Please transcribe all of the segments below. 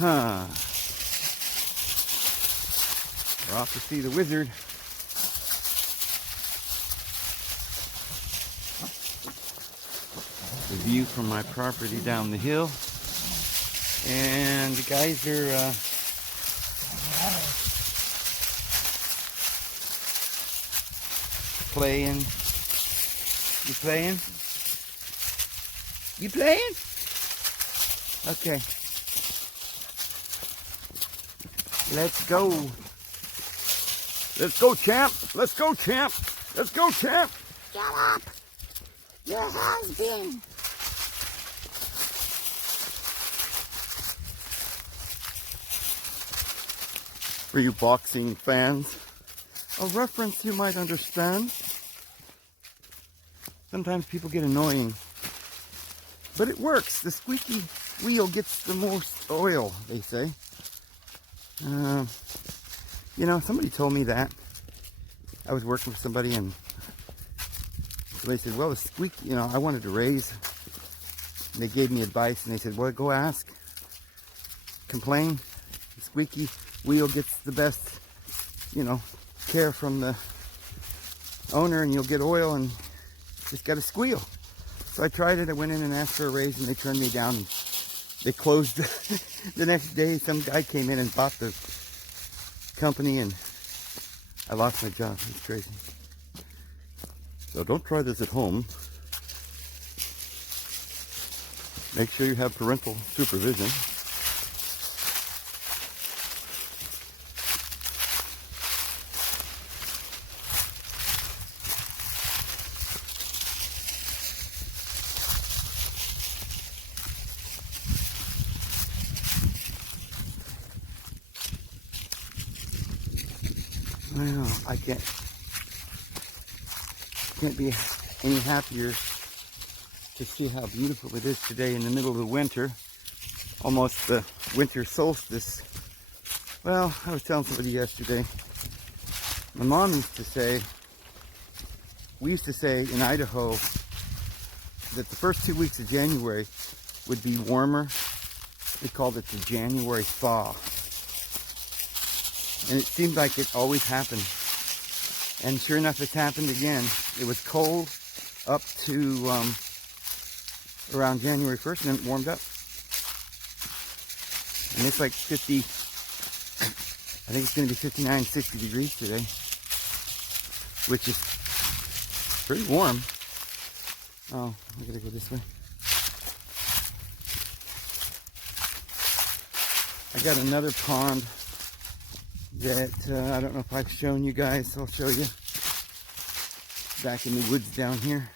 Huh. We're off to see the wizard. The view from my property down the hill. And the guys are playing. You playing? You playing? Okay. Let's go. Let's go, champ. Let's go, champ. Let's go, champ. Shut up. Your husband. For you boxing fans, a reference you might understand. Sometimes people get annoying, but it works. The squeaky wheel gets the most oil, they say. You know, somebody told me that. I was working for somebody and somebody said, well, the squeaky, you know, I wanted to raise. And they gave me advice and they said, well, go ask. Complain. The squeaky wheel gets the best, you know, care from the owner and you'll get oil and just got to squeal. So I tried it. I went in and asked for a raise and they turned me down. And they closed the next day. Some guy came in and bought the company and I lost my job. It's crazy. So don't try this at home. Make sure you have parental supervision. Well, I can't be any happier to see how beautiful it is today in the middle of the winter. Almost the winter solstice. Well, I was telling somebody yesterday, my mom used to say, we used to say in Idaho that the first 2 weeks of January would be warmer. They called it the January thaw. And it seemed like it always happened. And sure enough, it's happened again. It was cold up to around January 1st, and then it warmed up. And it's like 50, I think it's going to be 59, 60 degrees today, which is pretty warm. Oh, I gotta go this way. I got another pond that I don't know if I've shown you guys, so I'll show you. Back in the woods down here.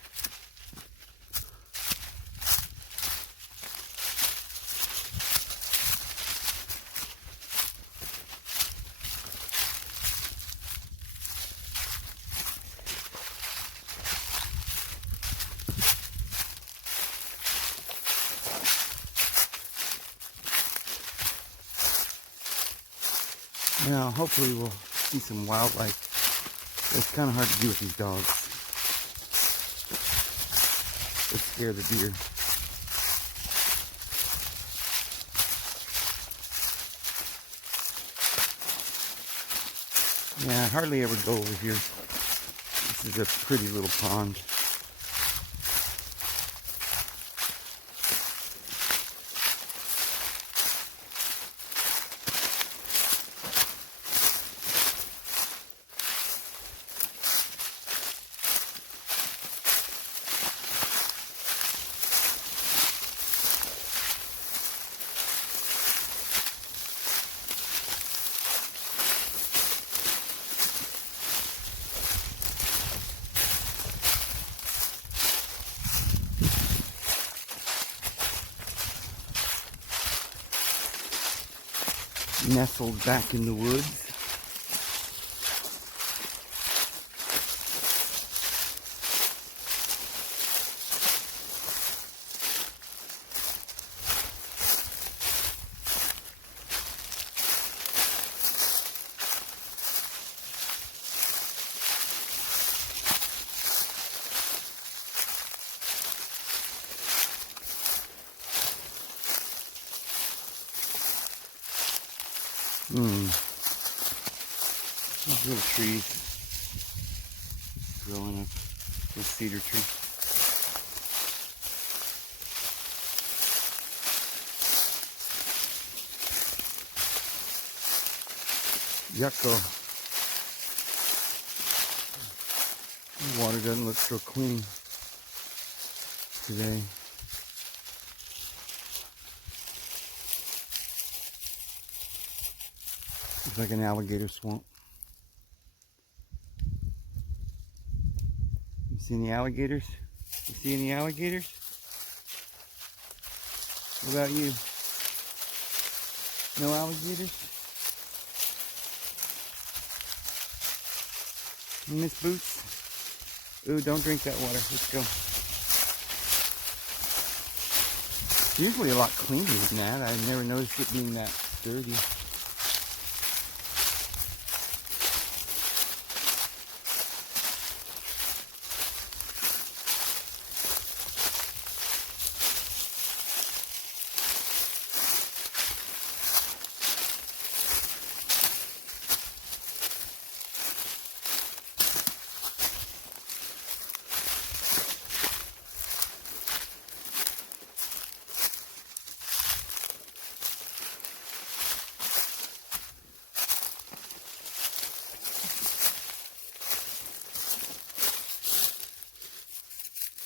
Now, hopefully we'll see some wildlife. It's kind of hard to do with these dogs. They scare the deer. Yeah, I hardly ever go over here. This is a pretty little pond. Nestled back in the woods. These little trees growing up. This cedar tree. Yucco. The water doesn't look so clean today. Looks like an alligator swamp. You see any alligators? You see any alligators? What about you? No alligators? You miss Boots? Ooh, don't drink that water. Let's go. It's usually a lot cleaner than that. I've never noticed it being that dirty.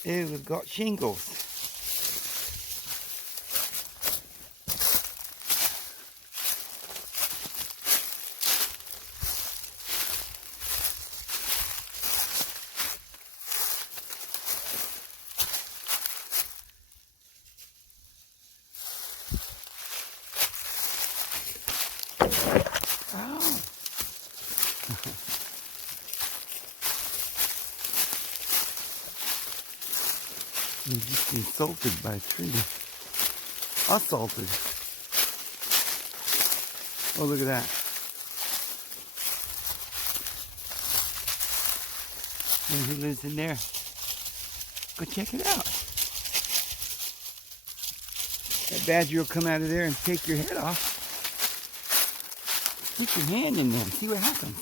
Ew, we've got shingles. Oh. You're just insulted by a tree. Assaulted. Oh, look at that. And who lives in there? Go check it out. That badger will come out of there and take your head off. Stick your hand in there and see what happens.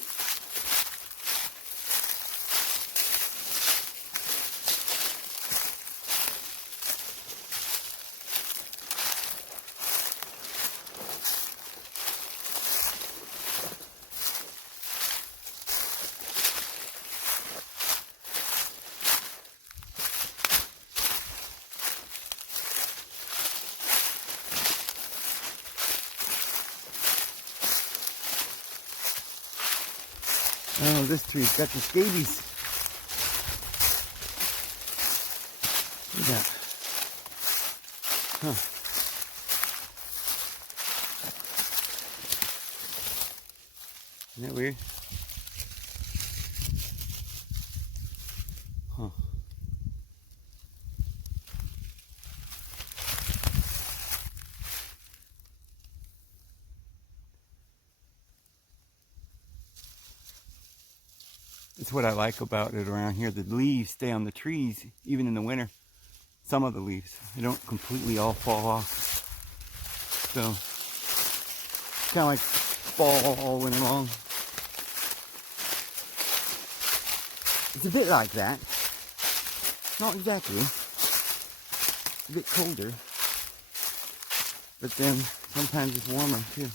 Oh, this tree's got the scabies. Look at that. Huh. Isn't that weird? Huh. It's what I like about it around here. The leaves stay on the trees, even in the winter. Some of the leaves. They don't completely all fall off. So, kind of like fall all winter long. It's a bit like that. Not exactly. It's a bit colder. But then, sometimes it's warmer too.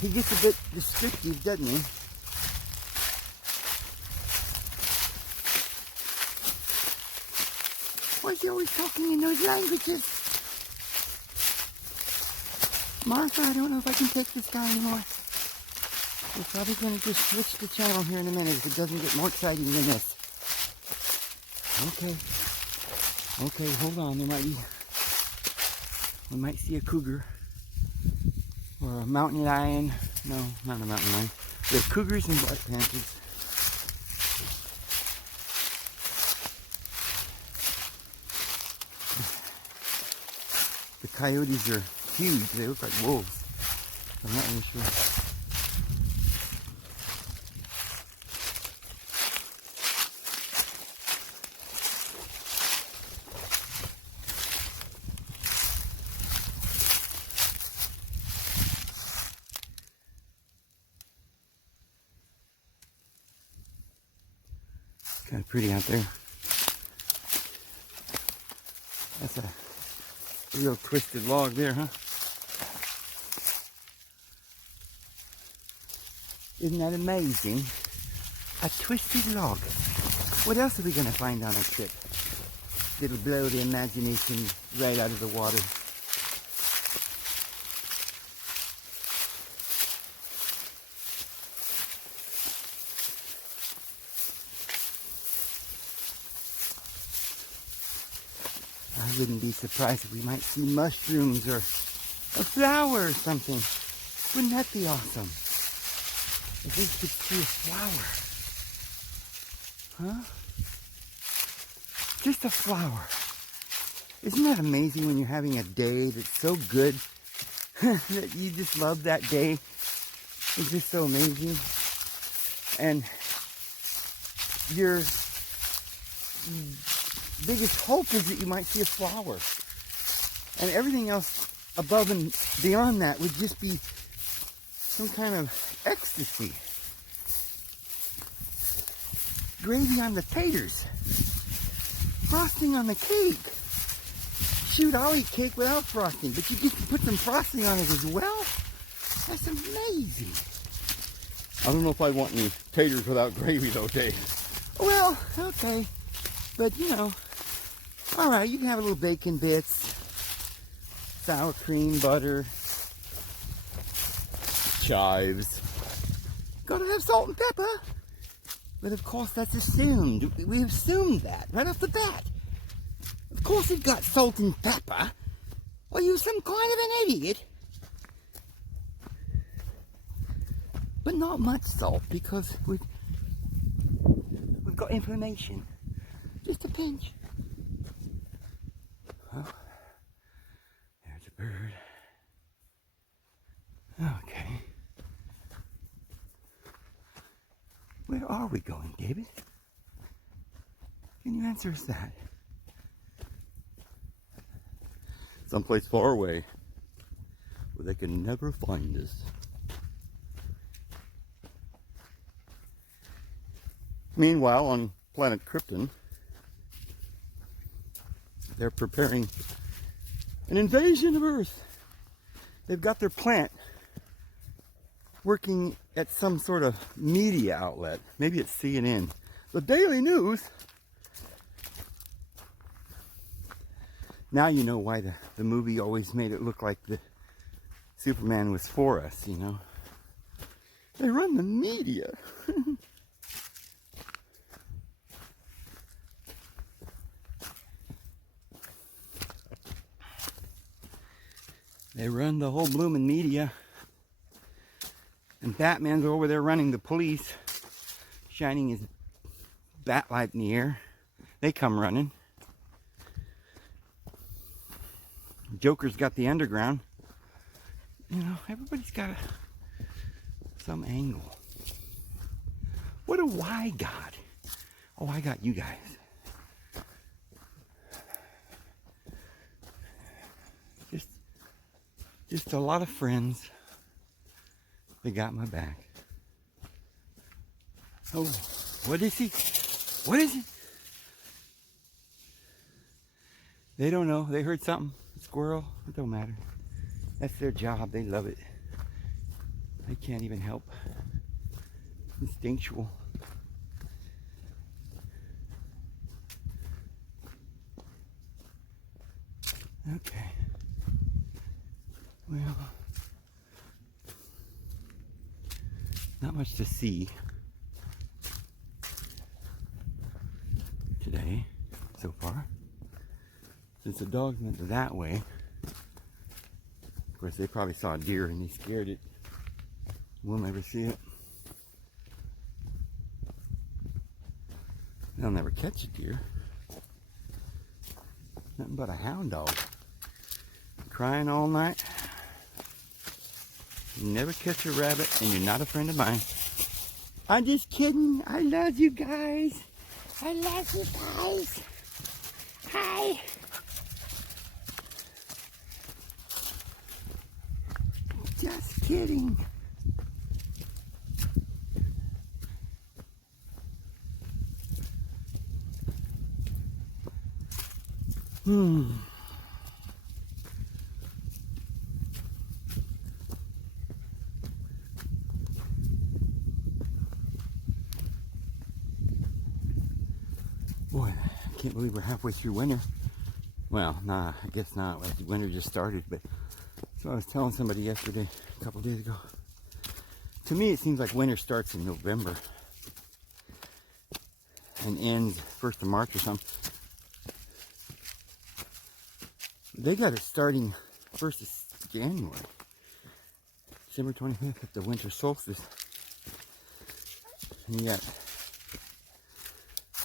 He gets a bit restrictive, doesn't he? Why is he always talking in those languages? Martha, I don't know if I can take this guy anymore. We're probably going to just switch the channel here in a minute if it doesn't get more exciting than this. Okay. Okay, hold on. We might see a cougar. Or a mountain lion. No, not a mountain lion. We have cougars and black panthers. The coyotes are huge. They look like wolves. I'm not really sure. kind of pretty out there. That's a real twisted log there, huh? Isn't that amazing? A twisted log. What else are we going to find on our trip that'll blow the imagination right out of the water? I wouldn't be surprised if we might see mushrooms or a flower or something. Wouldn't that be awesome? If we could see a flower. Huh? Just a flower. Isn't that amazing when you're having a day that's so good that you just love that day? It's just so amazing. And your biggest hope is that you might see a flower. And everything else above and beyond that would just be some kind of ecstasy. Gravy on the taters. Frosting on the cake. Shoot, I'll eat cake without frosting, but you get to put some frosting on it as well? That's amazing. I don't know if I want any taters without gravy though, Dave. Well, okay. But, you know, all right, you can have a little bacon bits, sour cream, butter, Chives. gotta have salt and pepper. But of course that's assumed. We assumed that right off the bat. Of course it got salt and pepper. Are you some kind of an idiot? But not much salt because we've got inflammation. Just a pinch. Oh, there's a bird. Okay. Where are we going, David? Can you answer us that? Someplace far away where they can never find us. Meanwhile, on planet Krypton, they're preparing an invasion of Earth. They've got their plant working at some sort of media outlet. Maybe it's CNN. The Daily News. Now you know why the movie always made it look like the Superman was for us, you know. They run the media. They run the whole bloomin' media. And Batman's over there running the police, shining his bat light in the air. They come running. Joker's got the underground. You know, everybody's got some angle. What do I got? Oh, I got you guys. Just a lot of friends. They got my back. Oh, what is he? What is it? They don't know. They heard something. A squirrel. It don't matter. That's their job. They love it. They can't even help. Instinctual. Okay. Well, not much to see today so far. Since the dogs went that way, of course they probably saw a deer and they scared it. We'll never see it. They'll never catch a deer. Nothing but a hound dog. Crying all night. You never catch a rabbit and you're not a friend of mine. I'm just kidding. I love you guys. I love you guys. Hi. Just kidding. Boy, I can't believe we're halfway through winter. Well, nah, I guess not. Winter just started, but so I was telling somebody yesterday, a couple days ago. To me, it seems like winter starts in November and ends 1st of March or something. They got it starting 1st of January. December 25th at the winter solstice. And you got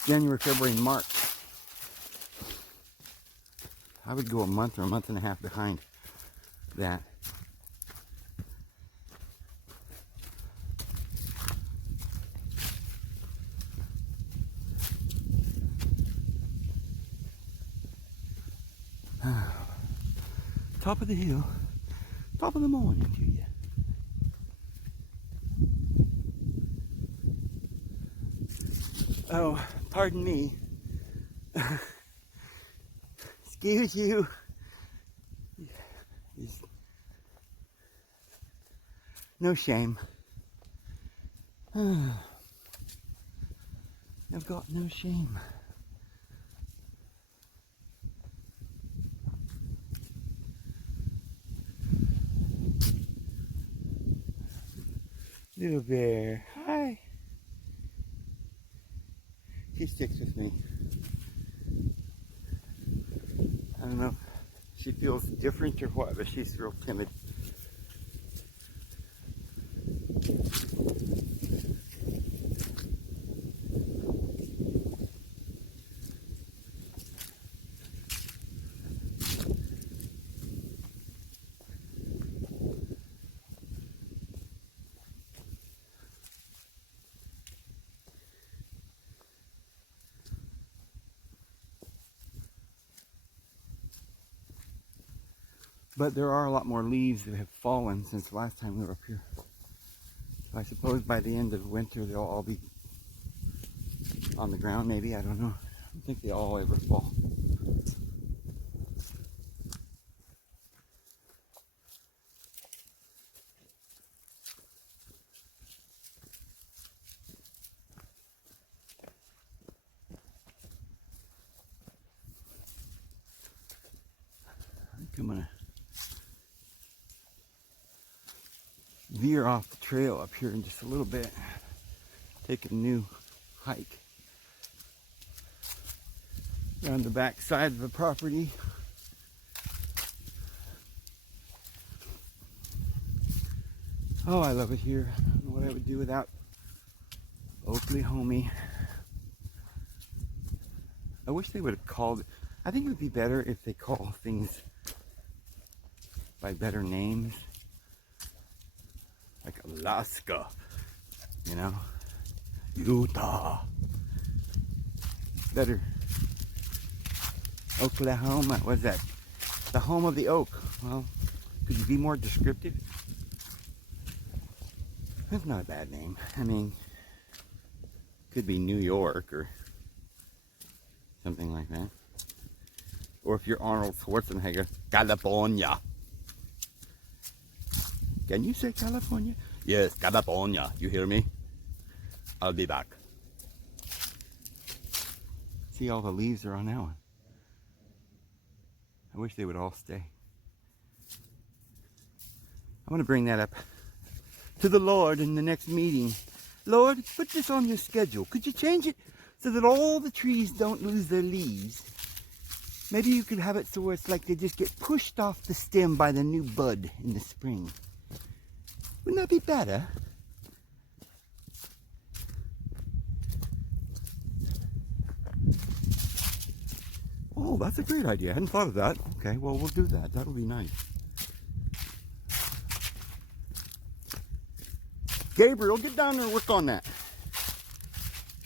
January, February, and March. I would go a month or a month and a half behind that. Top of the hill, top of the morning to you. Oh, pardon me. Excuse you. No shame. I've got no shame. Little bear, hi. She sticks with me. I don't know if she feels different or what, but she's real timid. But there are a lot more leaves that have fallen since the last time we were up here. So I suppose by the end of winter they'll all be on the ground maybe, I don't know. I don't think they all ever fall. I think I'm gonna veer off the trail up here in just a little bit. Take a new hike around the back side of the property. Oh, I love it here. I don't know what I would do without Oakley Homie. I wish they would have called it. I think it would be better if they call things by better names. Like Alaska, you know? Utah. Better. Oklahoma, what's that? The home of the oak. Well, could you be more descriptive? That's not a bad name. I mean, could be New York or something like that. Or if you're Arnold Schwarzenegger, California. Can you say California? Yes, California. You hear me? I'll be back. See, all the leaves are on that one. I wish they would all stay. I'm going to bring that up to the Lord in the next meeting. Lord, put this on your schedule. Could you change it so that all the trees don't lose their leaves? Maybe you could have it so it's like they just get pushed off the stem by the new bud in the spring. Wouldn't that be better? Oh, that's a great idea. I hadn't thought of that. Okay, well, we'll do that. That'll be nice. Gabriel, get down there and work on that.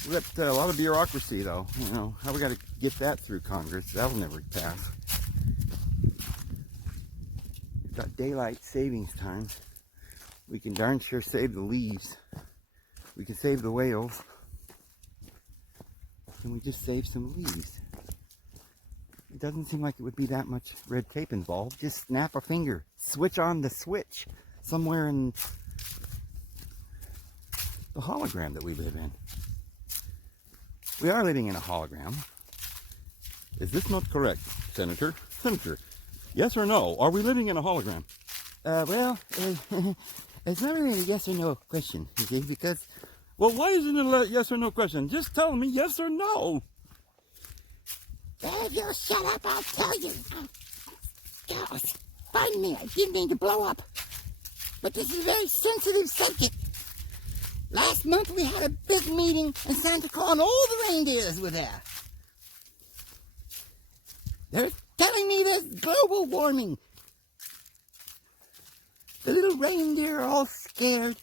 We got a lot of bureaucracy, though. You know, how we got to get that through Congress? That'll never pass. We've got daylight savings time. We can darn sure save the leaves. We can save the whales. Can we just save some leaves? doesn't seem like it would be that much red tape involved. Just snap a finger, switch on the switch somewhere in the hologram that we live in. We are living in a hologram. Is this not correct, Senator? Senator, yes or no? Are we living in a hologram? Well, it's not really a yes or no question, you see, because... Well, why isn't it a yes or no question? Just tell me yes or no. Well, if you'll shut up, I'll tell you. Gosh, pardon me, I didn't mean to blow up. But this is a very sensitive subject. Last month we had a big meeting and Santa Claus and all the reindeers were there. They're telling me there's global warming. The little reindeer are all scared.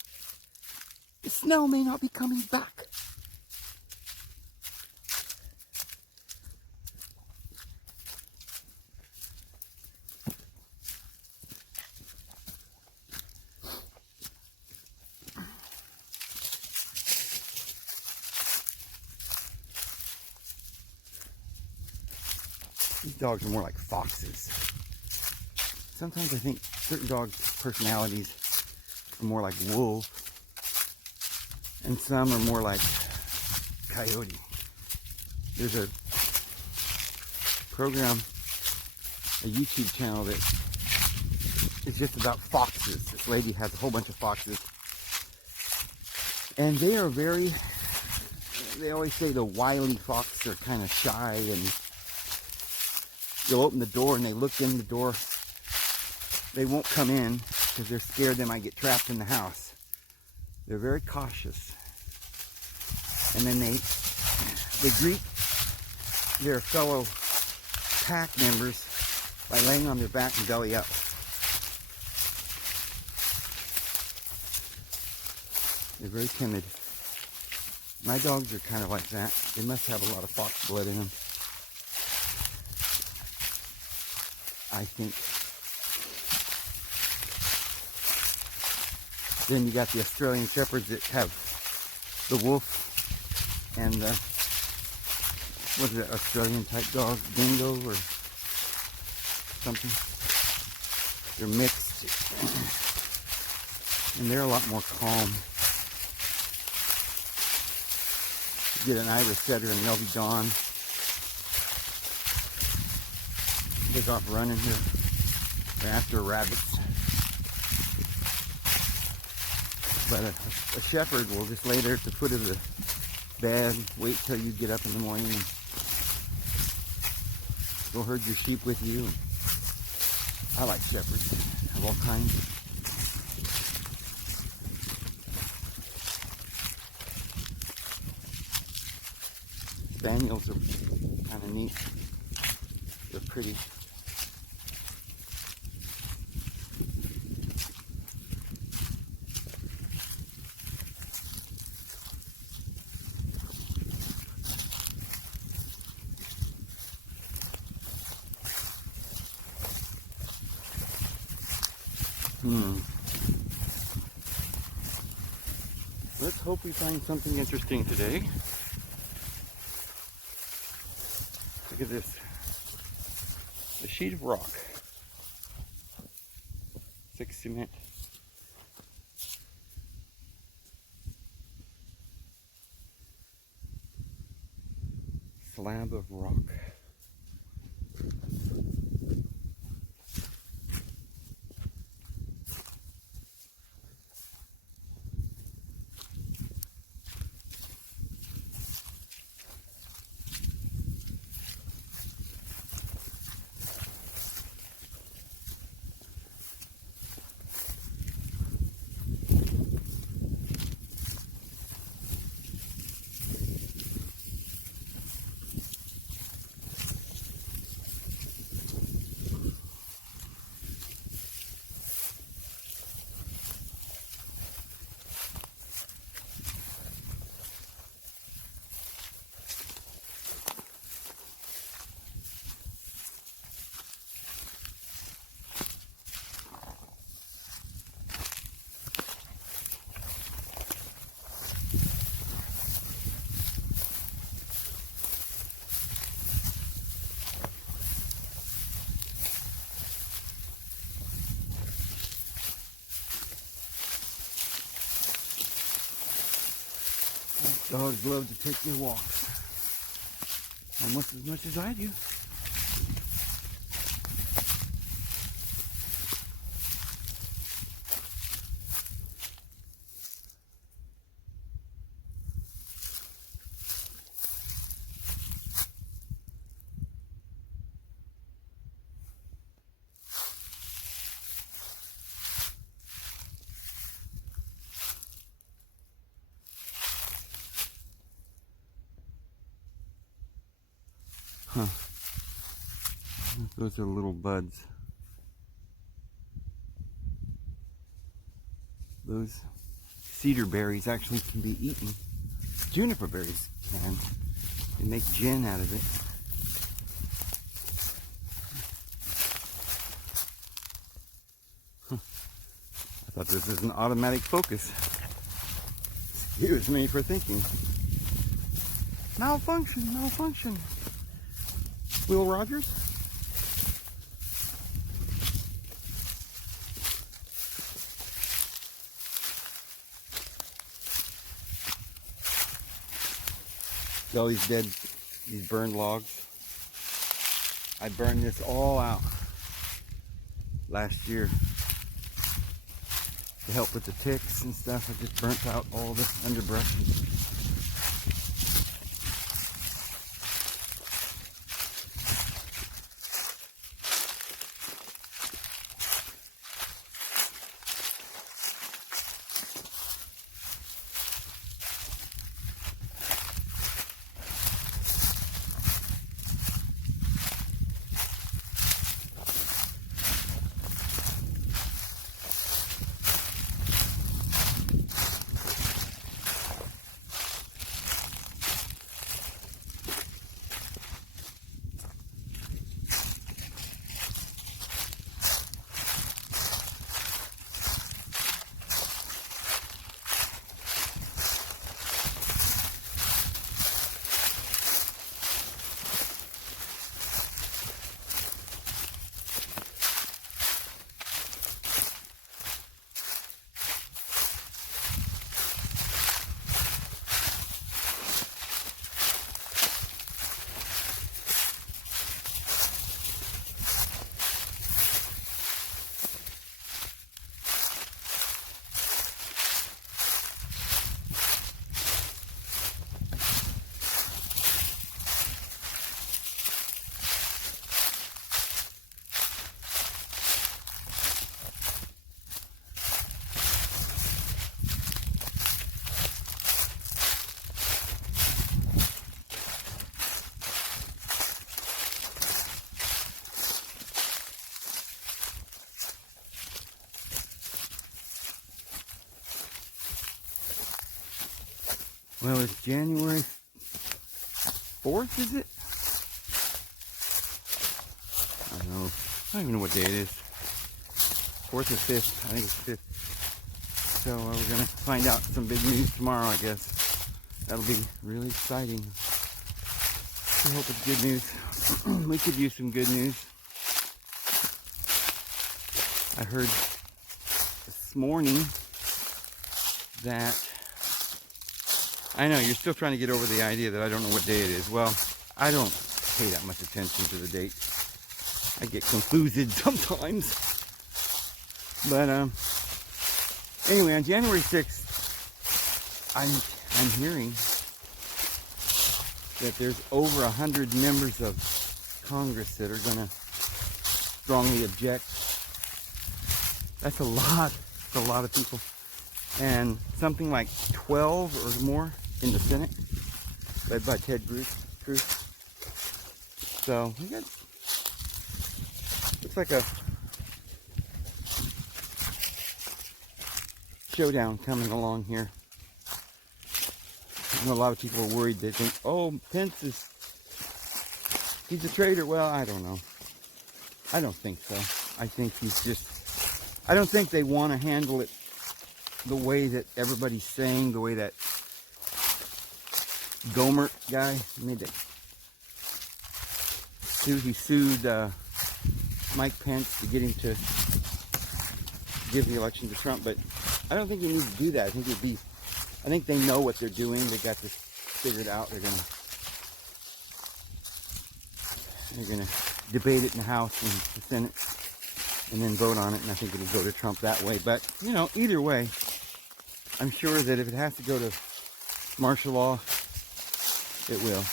The snow may not be coming back. These dogs are more like foxes. Sometimes I think certain dogs' personalities are more like wolves, and some are more like coyote. There's a program, a YouTube channel that is just about foxes. This lady has a whole bunch of foxes, and they are very, they always say the wily foxes are kind of shy, and you'll open the door and they look in the door. They won't come in because they're scared they might get trapped in the house. They're very cautious. And then they greet their fellow pack members by laying on their back and belly up. They're very timid. My dogs are kind of like that. They must have a lot of fox blood in them, I think. Then you got the Australian Shepherds that have the wolf and the, what is it, Australian type dog, dingo or something. They're mixed, and they're a lot more calm. You get an Irish setter and they'll be gone. Take off running here. They're after rabbits. But a shepherd will just lay there at the foot of the bed, wait till you get up in the morning and go herd your sheep with you. I like shepherds of all kinds. Spaniels are kind of neat. They're pretty. Let's hope we find something interesting today. Look at this. A sheet of rock. 6 cement. Slab of rock. Dogs love to take their walks. Almost as much as I do. Huh. Those are little buds. Those cedar berries actually can be eaten. Juniper berries can. They make gin out of it. Huh. I thought this was an automatic focus. Excuse me for thinking. Malfunction, malfunction. Will Rogers? See all these dead, these burned logs? I burned this all out last year to help with the ticks and stuff. I just burnt out all this underbrush. Well, it's January 4th, is it? I don't know. I don't even know what day it is. 4th or 5th. I think it's 5th. So we're going to find out some big news tomorrow, I guess. That'll be really exciting. I hope it's good news. We could use some good news. I heard this morning that I know you're still trying to get over the idea that I don't know what day it is. Well, I don't pay that much attention to the date. I get confused sometimes. But anyway, on January 6th, I'm hearing that there's over 100 members of Congress that are going to strongly object. That's a lot. It's a lot of people. And something like 12 or more in the Senate, led by Ted Cruz. So we got, looks like a showdown coming along here. I know a lot of people are worried. They think, oh, Pence he's a traitor. Well, I don't know. I don't think so. I think I don't think they want to handle it the way that everybody's saying, the way that Gohmert guy made it. He sued Mike Pence to get him to give the election to Trump, but I don't think he needs to do that. I think it'd be I think they know what they're doing. They got this figured out. They're gonna debate it in the House and the Senate, and then vote on it. And I think it'll go to Trump that way. But you know, either way, I'm sure that if it has to go to martial law, it will.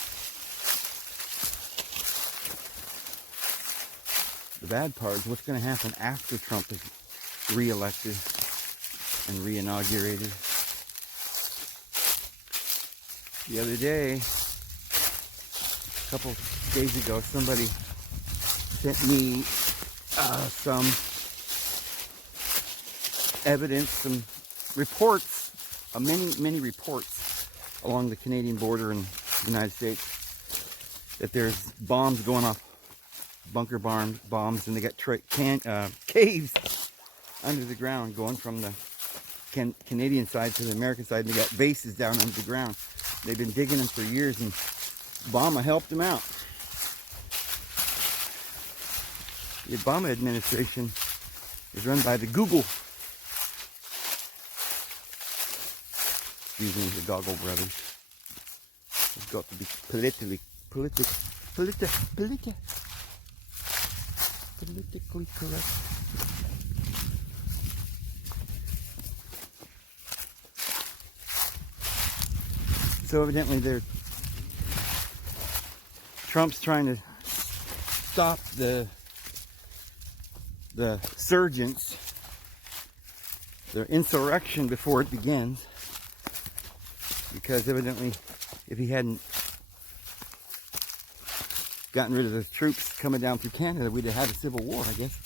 The bad part is what's going to happen after Trump is re-elected and re-inaugurated. The other day, a couple days ago, somebody sent me some evidence, some reports, many reports along the Canadian border in the United States that there's bombs going off, bunker bombs, and they got caves under the ground going from the Canadian side to the American side, and they got bases down under the ground. They've been digging them for years, and Obama helped them out. The Obama administration is run by the Google. Excuse me, the Goggle brothers. It's got to be politically correct. So evidently Trump's trying to stop the surgents, the insurrection before it begins, because evidently if he hadn't gotten rid of the troops coming down through Canada, we'd have had a civil war, I guess.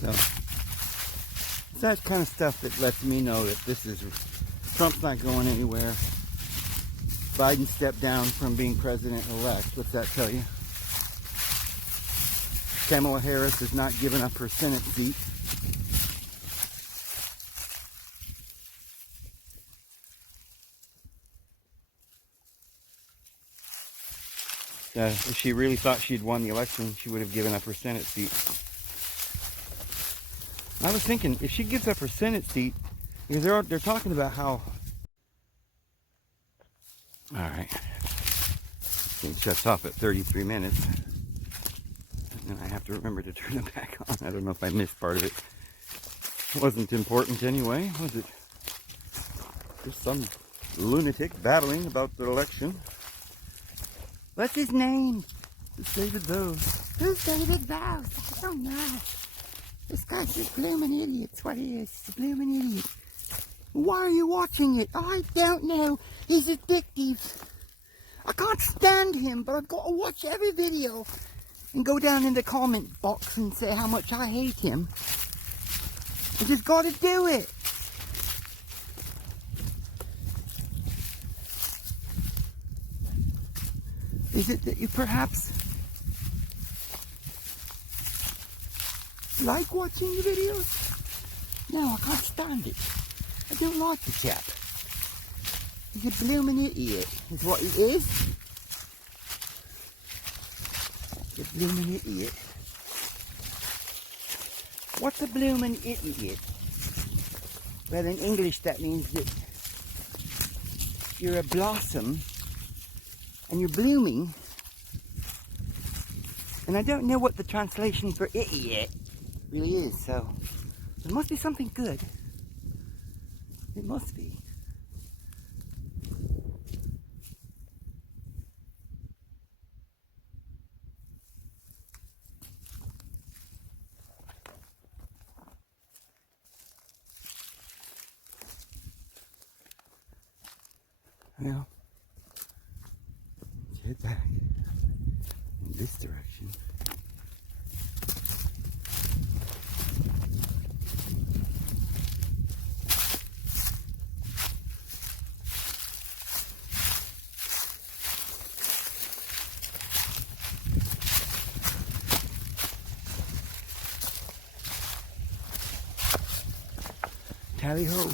So it's that kind of stuff that lets me know that Trump's not going anywhere. Biden stepped down from being president-elect. What's that tell you? Kamala Harris has not given up her Senate seat. If she really thought she'd won the election, she would have given up her Senate seat. I was thinking, if she gives up her Senate seat, because they're talking about how... Alright. It shuts off at 33 minutes. And I have to remember to turn it back on. I don't know if I missed part of it. It wasn't important anyway, was it? Just some lunatic babbling about the election. What's his name? It's David Bowes. Who's David Bowes? I don't know. This guy's a blooming idiot. That's what he is. He's a blooming idiot. Why are you watching it? I don't know. He's addictive. I can't stand him, but I've got to watch every video and go down in the comment box and say how much I hate him. I just got to do it. Is it that you perhaps like watching the videos? No, I can't stand it. I don't like the chap. He's a blooming idiot, is what he is. He's a blooming idiot. What's a blooming idiot? Well, in English that means that you're a blossom and you're blooming. And I don't know what the translation for idiot really is, so it must be something good. It must be. Well, let's head back in this direction. Tally ho.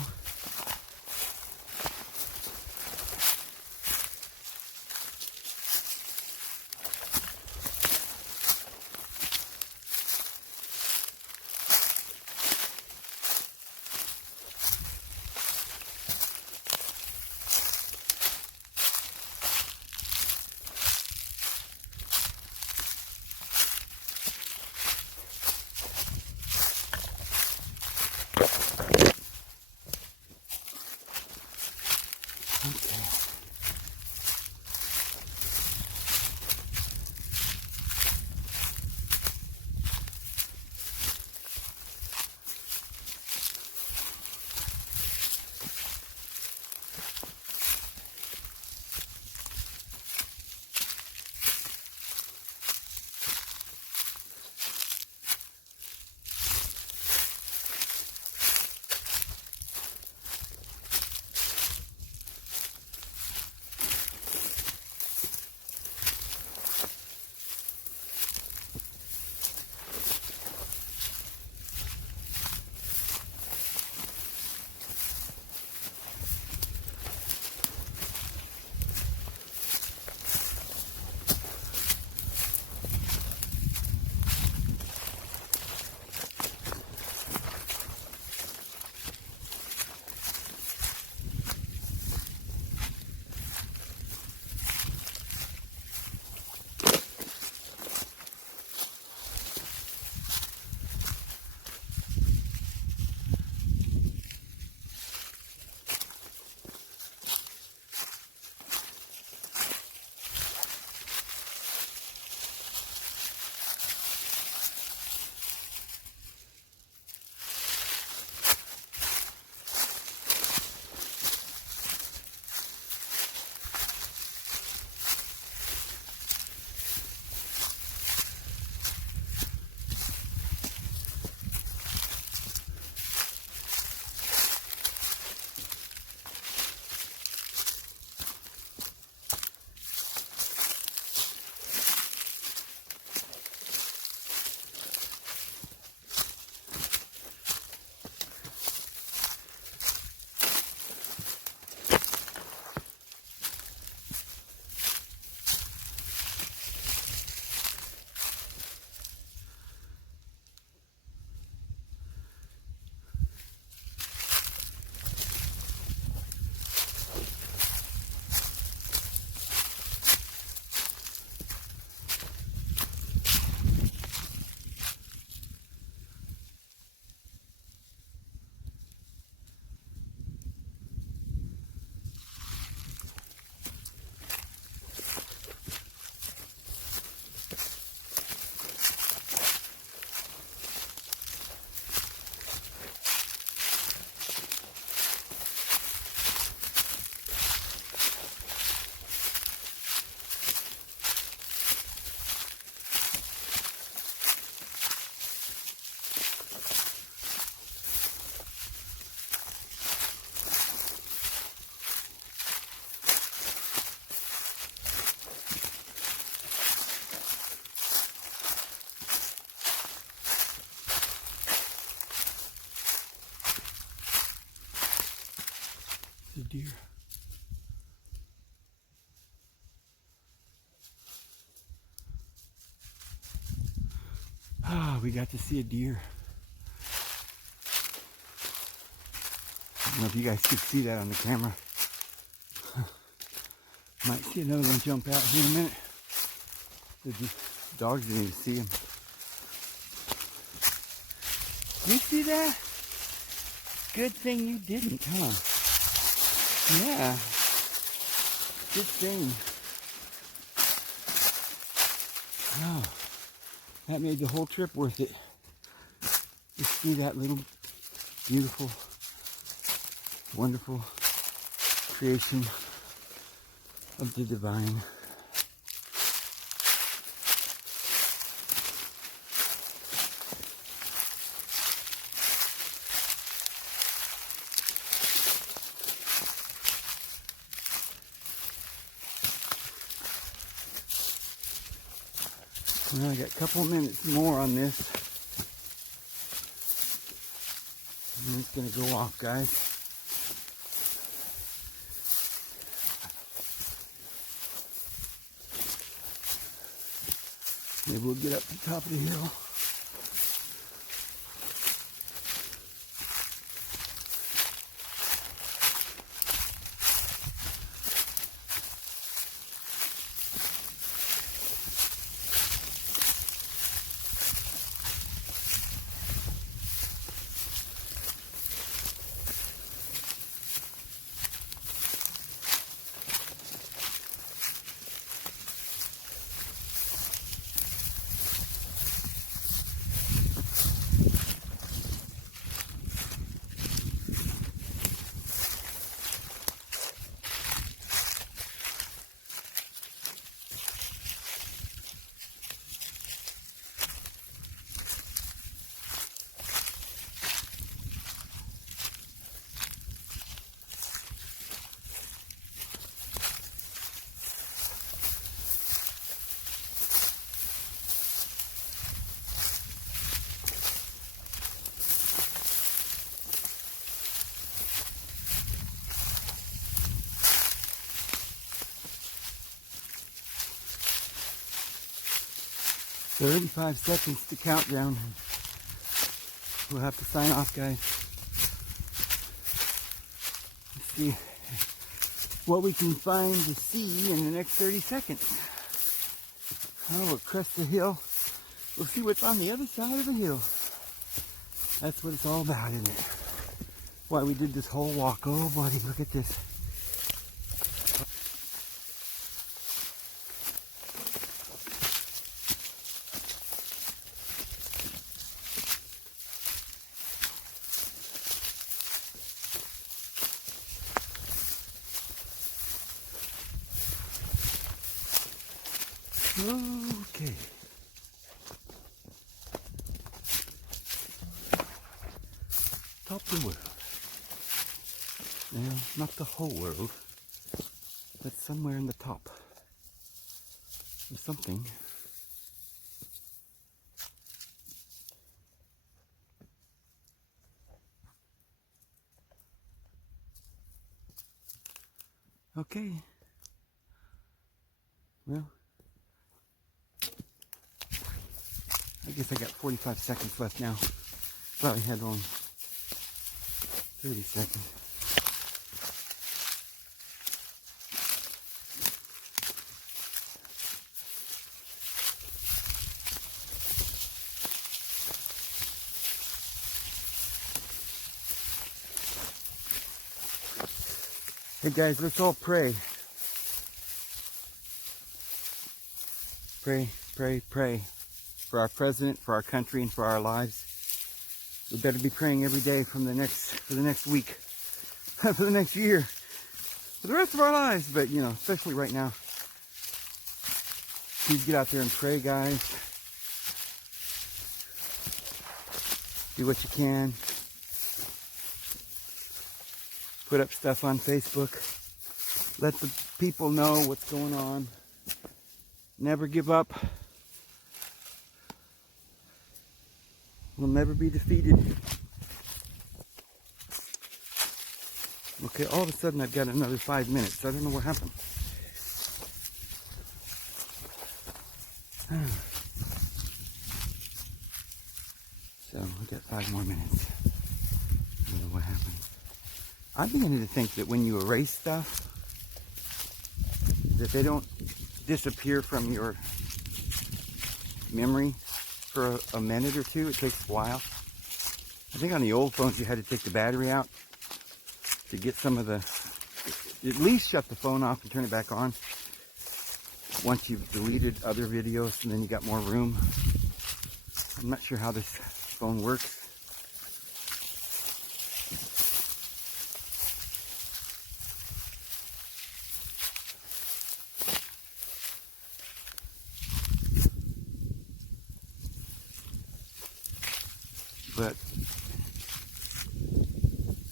The deer. Ah, we got to see a deer. I don't know if you guys could see that on the camera. Might see another one jump out here in a minute. The dogs didn't even see him. You see that? Good thing you didn't, huh? Yeah. Good thing. Oh, that made the whole trip worth it. Just see that little beautiful, wonderful creation of the divine. Well, I got a couple minutes more on this. And it's going to go off, guys. Maybe we'll get up to the top of the hill. 35 seconds to countdown. We'll have to sign off, guys. Let's see what we can find to see in the next 30 seconds. Oh, we'll crest the hill. We'll see what's on the other side of the hill. That's what it's all about, isn't it? Why we did this whole walk. Oh, buddy, look at this. Okay. Top of the world. Well, not the whole world, but somewhere in the top. Or something. Okay. Well, I guess I got 45 seconds left now. Probably had on 30 seconds. Hey guys, let's all pray. Pray, pray, pray for our president, for our country, and for our lives. We better be praying every day for the next week, for the next year, for the rest of our lives. But you know, especially right now, please get out there and pray, guys. Do what you can. Put up stuff on Facebook. Let the people know what's going on. Never give up. We'll never be defeated. Okay, all of a sudden I've got another 5 minutes. I don't know what happened. So we got 5 more minutes. I don't know what happened. I'm beginning to think that when you erase stuff, that they don't disappear from your memory for a minute or two. It takes a while. I think on the old phones you had to take the battery out to get some of the, at least shut the phone off and turn it back on once you've deleted other videos, and then you got more room. I'm not sure how this phone works. But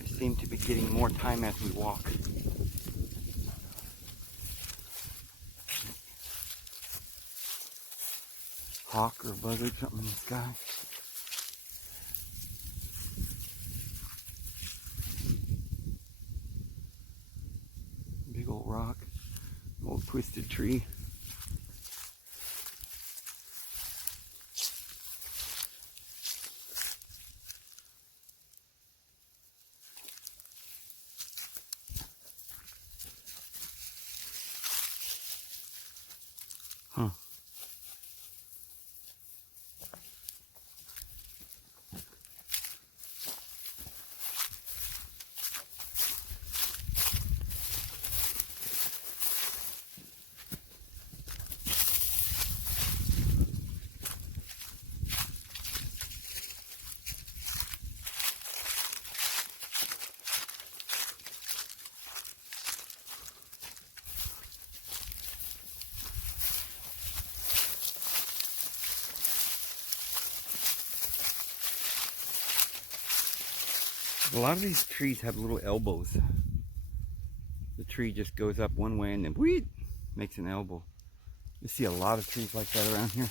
I seem to be getting more time as we walk. Hawk or buzzard, something in the sky. Big old rock, old twisted tree. Huh. A lot of these trees have little elbows. The tree just goes up one way and then wheat makes an elbow. You see a lot of trees like that around here.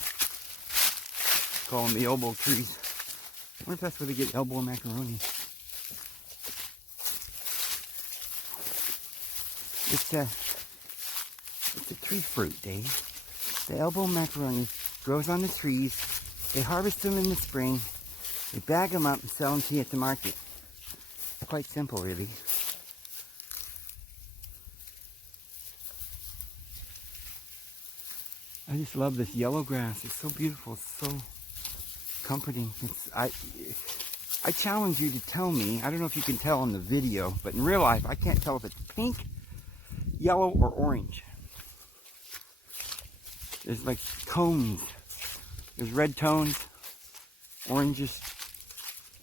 Call them the elbow trees. I wonder if that's where they get elbow macaroni. It's a tree fruit, Dave. The elbow macaroni grows on the trees. They harvest them in the spring. They bag them up and sell them to you at the market. Quite simple, really. I just love this yellow grass. It's so beautiful. It's so comforting. I challenge you to tell me. I don't know if you can tell in the video, but in real life, I can't tell if it's pink, yellow, or orange. There's like tones. There's red tones, oranges,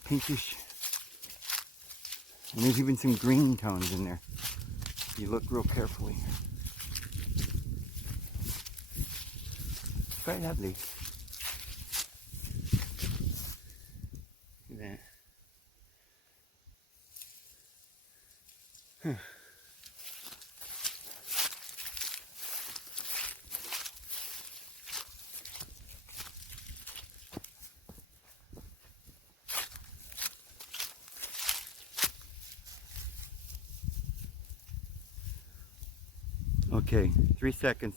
pinkish, and there's even some green tones in there. If you look real carefully. It's quite lovely. Look at that. Huh. Okay, 3 seconds.